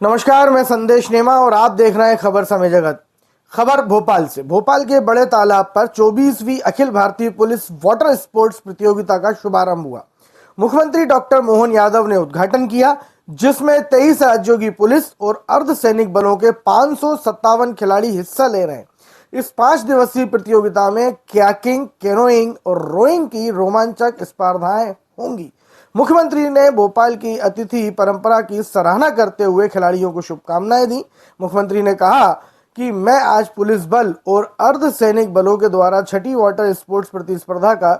नमस्कार, मैं संदेश नेमा और आप देख रहे हैं खबर समय जगत। खबर भोपाल से। भोपाल के बड़े तालाब पर 24वीं Akhil Bharatiya police water sports प्रतियोगिता का शुभारंभ हुआ। मुख्यमंत्री डॉक्टर मोहन यादव ने उद्घाटन किया, जिसमें 23 राज्यों की पुलिस और अर्धसैनिक बलों के 557 खिलाड़ी हिस्सा ले रहे हैं। इस 5 दिवसीय प्रतियोगिता में कयाकिंग, कैनोइंग और रोइंग की रोमांचक स्पर्धाएं होंगी। मुख्यमंत्री ने भोपाल की अतिथि परंपरा की सराहना करते हुए खिलाड़ियों को शुभकामनाएं दी। मुख्यमंत्री ने कहा कि मैं आज पुलिस बल और अर्धसैनिक बलों के द्वारा छठी वाटर स्पोर्ट्स प्रतिस्पर्धा का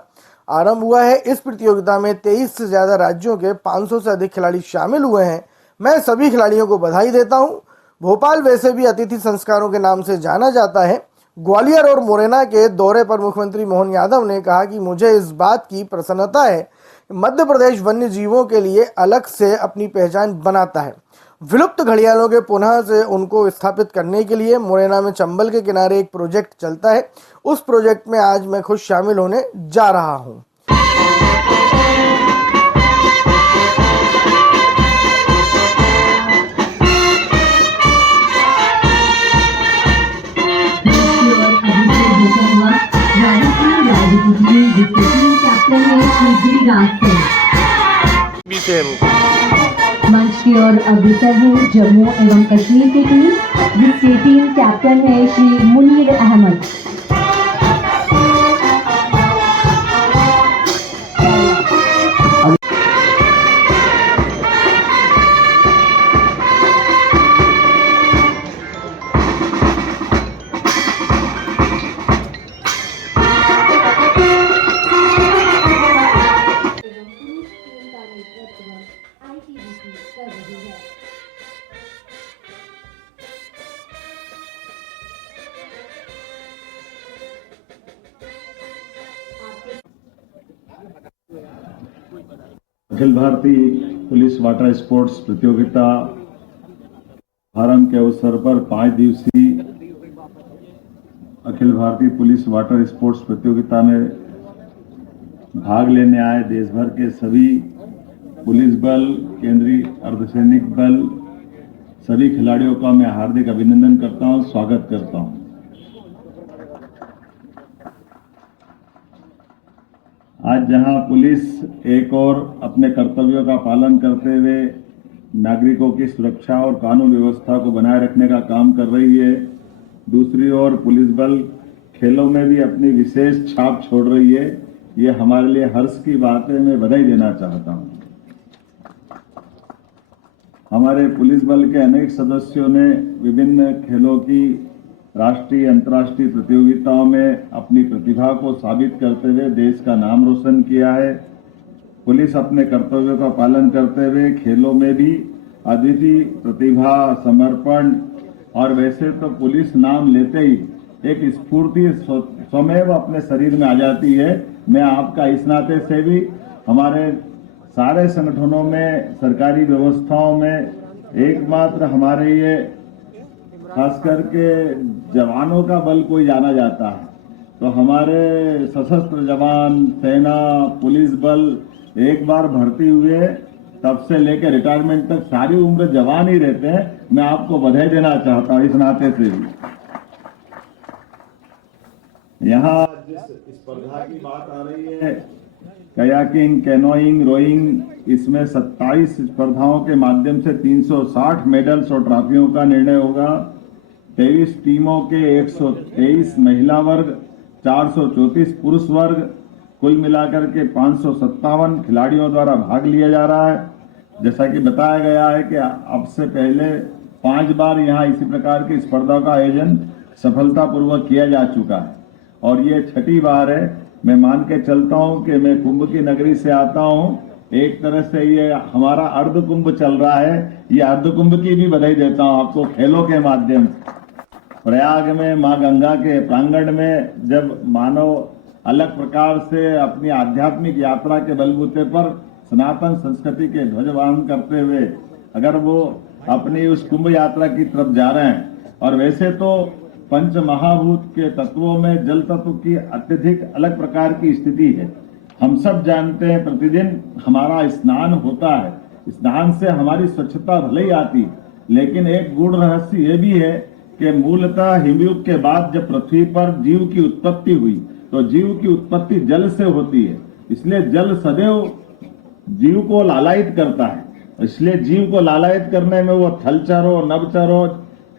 आरंभ हुआ है। इस प्रतियोगिता में 23 से ज्यादा राज्यों के 500 से अधिक खिलाड़ी शामिल हुए हैं। मैं सभी खिलाड़ियों को बधाई देता हूं। भोपाल वैसे भी अतिथि संस्कारों के नाम से जाना जाता है। ग्वालियर और मुरैना के दौरे पर मुख्यमंत्री मोहन यादव ने कहा कि मुझे इस बात की प्रसन्नता है, मध्य प्रदेश वन्य जीवों के लिए अलग से अपनी पहचान बनाता है। विलुप्त घड़ियालों के पुनः से उनको स्थापित करने के लिए मुरैना में चंबल के किनारे एक प्रोजेक्ट चलता है। उस प्रोजेक्ट में आज मैं खुद शामिल होने जा रहा हूं। मंच की ओर अग्रसर है जम्मू एवं कश्मीर की टीम, जिसकी टीम कैप्टन है Shri Munir Ahmad. Akhil Bharatiya police water sports प्रतियोगिता आरंभ के अवसर पर 5 दिवसीय Akhil Bharatiya police water sports प्रतियोगिता में भाग लेने आए देश भर के सभी पुलिस बल, केंद्रीय अर्धसैनिक बल, सभी खिलाड़ियों का मैं हार्दिक अभिनंदन करता हूं, स्वागत करता हूं। आज जहां पुलिस एक और अपने कर्तव्यों का पालन करते हुए नागरिकों की सुरक्षा और कानून व्यवस्था को बनाए रखने का काम कर रही है, दूसरी ओर पुलिस बल खेलों में भी अपनी विशेष छाप छोड़ रही है। ये हमारे लिए हर्ष की बात है, मैं बधाई देना चाहता हूं। हमारे पुलिस बल के अनेक सदस्यों ने विभिन्न खेलों की राष्ट्रीय अंतर्राष्ट्रीय प्रतियोगिताओं में अपनी प्रतिभा को साबित करते हुए देश का नाम रोशन किया है। पुलिस अपने कर्तव्यों का पालन करते हुए खेलों में भी अद्वितीय प्रतिभा, समर्पण और वैसे तो पुलिस नाम लेते ही एक स्फूर्ति स्वमेव अपने शरीर में आ जाती है। मैं आपका इस नाते से भी हमारे सारे संगठनों में, सरकारी व्यवस्थाओं में एकमात्र हमारे ये खास करके जवानों का बल कोई जाना जाता है, तो हमारे सशस्त्र जवान, सेना, पुलिस बल एक बार भर्ती हुए तब से लेकर रिटायरमेंट तक सारी उम्र जवान ही रहते हैं। मैं आपको बधाई देना चाहता हूं इस नाते से भी। यहाँ जिस स्पर्धा की बात आ रही है, कयाकिंग, कैनोइंग, रोइंग, इसमें 27 स्पर्धाओं के माध्यम से 360 मेडल्स और ट्रॉफियों का निर्णय होगा। 23 टीमों के 123 महिला वर्ग, 434 पुरुष वर्ग, कुल मिलाकर के 557 खिलाड़ियों द्वारा भाग लिया जा रहा है। जैसा कि बताया गया है कि अब से पहले 5 बार यहाँ इसी प्रकार की स्पर्धा का आयोजन सफलतापूर्वक किया जा चुका है और ये छठी बार है। मैं मान के चलता हूँ कि मैं कुंभ की नगरी से आता हूँ, एक तरह से ये हमारा अर्ध कुंभ चल रहा है। ये अर्ध कुंभ की भी बधाई देता हूँ आपको खेलों के माध्यम से। प्रयाग में मां गंगा के प्रांगण में जब मानव अलग प्रकार से अपनी आध्यात्मिक यात्रा के बलबूते पर सनातन संस्कृति के ध्वजवाहन करते हुए अगर वो अपनी उस कुंभ यात्रा की तरफ जा रहे हैं, और वैसे तो पंच महाभूत के तत्वों में जल तत्व की अत्यधिक अलग प्रकार की स्थिति है। हम सब जानते हैं प्रतिदिन हमारा स्नान होता है, स्नान से हमारी स्वच्छता भले ही आती, लेकिन एक गूढ़ रहस्य ये भी है कि मूलतः हिमयुग के बाद जब पृथ्वी पर जीव की उत्पत्ति हुई तो जीव की उत्पत्ति जल से होती है। इसलिए जल सदैव जीव को लालायित करता है। इसलिए जीव को लालायित करने में वो थलचर हो, नभचर हो,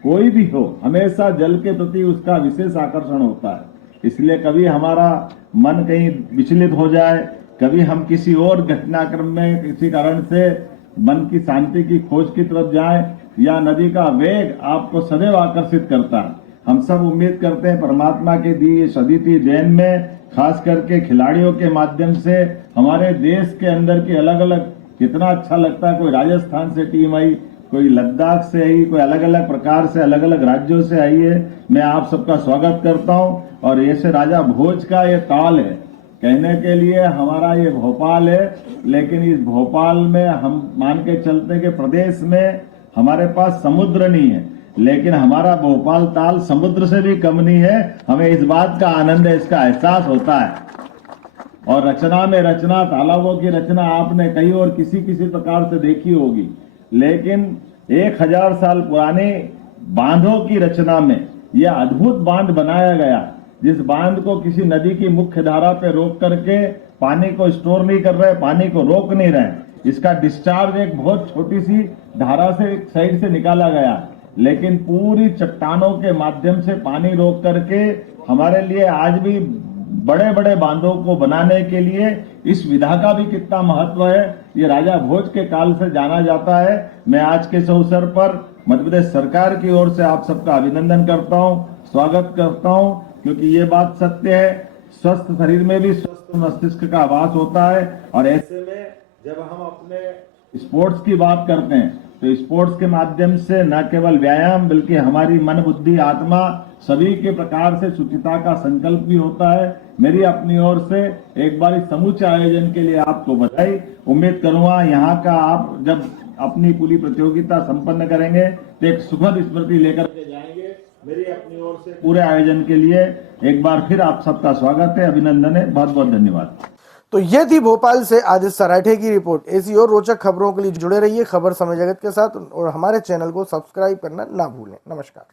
कोई भी हो, हमेशा जल के प्रति उसका विशेष आकर्षण होता है। इसलिए कभी हमारा मन कहीं विचलित हो जाए, कभी हम किसी और घटनाक्रम में किसी कारण से मन की शांति की खोज की तरफ जाएं, या नदी का वेग आपको सदैव आकर्षित करता है। हम सब उम्मीद करते हैं परमात्मा के दिए इस अद्वितीय देन में, खास करके खिलाड़ियों के माध्यम से हमारे देश के अंदर के अलग अलग, कितना अच्छा लगता है, कोई राजस्थान से टीम आई, कोई लद्दाख से आई, कोई अलग अलग प्रकार से अलग अलग राज्यों से आई है। मैं आप सबका स्वागत करता हूं। और ऐसे राजा भोज का ये ताल है, कहने के लिए हमारा ये भोपाल है, लेकिन इस भोपाल में हम मान के चलते हैं कि प्रदेश में हमारे पास समुद्र नहीं है, लेकिन हमारा भोपाल ताल समुद्र से भी कम नहीं है। हमें इस बात का आनंद है, इसका एहसास होता है। और रचना में रचना, तालाबों की रचना आपने कहीं और किसी किसी प्रकार से देखी होगी, लेकिन 1000 साल पुराने बांधों की रचना में यह अद्भुत बांध बनाया गया, जिस बांध को किसी नदी की मुख्य धारा पे रोक करके पानी को स्टोर नहीं कर रहे, पानी को रोक नहीं रहे। इसका डिस्चार्ज एक बहुत छोटी सी धारा से एक साइड से निकाला गया, लेकिन पूरी चट्टानों के माध्यम से पानी रोक करके हमारे लिए आज भी बड़े बड़े बांधों को बनाने के लिए इस विधा का भी कितना महत्व है, ये राजा भोज के काल से जाना जाता है। मैं आज के इस अवसर पर मध्य प्रदेश सरकार की ओर से आप सबका अभिनंदन करता हूं, स्वागत करता हूं, क्योंकि ये बात सत्य है, स्वस्थ शरीर में भी स्वस्थ मस्तिष्क का वास होता है। और ऐसे में जब हम अपने स्पोर्ट्स की बात करते हैं तो स्पोर्ट्स के माध्यम से न केवल व्यायाम बल्कि हमारी मन, बुद्धि, आत्मा सभी के प्रकार से शुचिता का संकल्प भी होता है। मेरी अपनी ओर से एक बार इस समूचे आयोजन के लिए आपको बधाई। उम्मीद करूंगा यहाँ का आप जब अपनी पूरी प्रतियोगिता संपन्न करेंगे तो एक सुखद स्मृति लेकर के जाएंगे। मेरी अपनी ओर से पूरे आयोजन के लिए एक बार फिर आप सबका स्वागत है, अभिनंदन है, बहुत बहुत धन्यवाद। तो ये थी भोपाल से आदित्य सराठे की रिपोर्ट। ऐसी और रोचक खबरों के लिए जुड़े रहिए खबर समय जगत के साथ और हमारे चैनल को सब्सक्राइब करना ना भूलें। नमस्कार।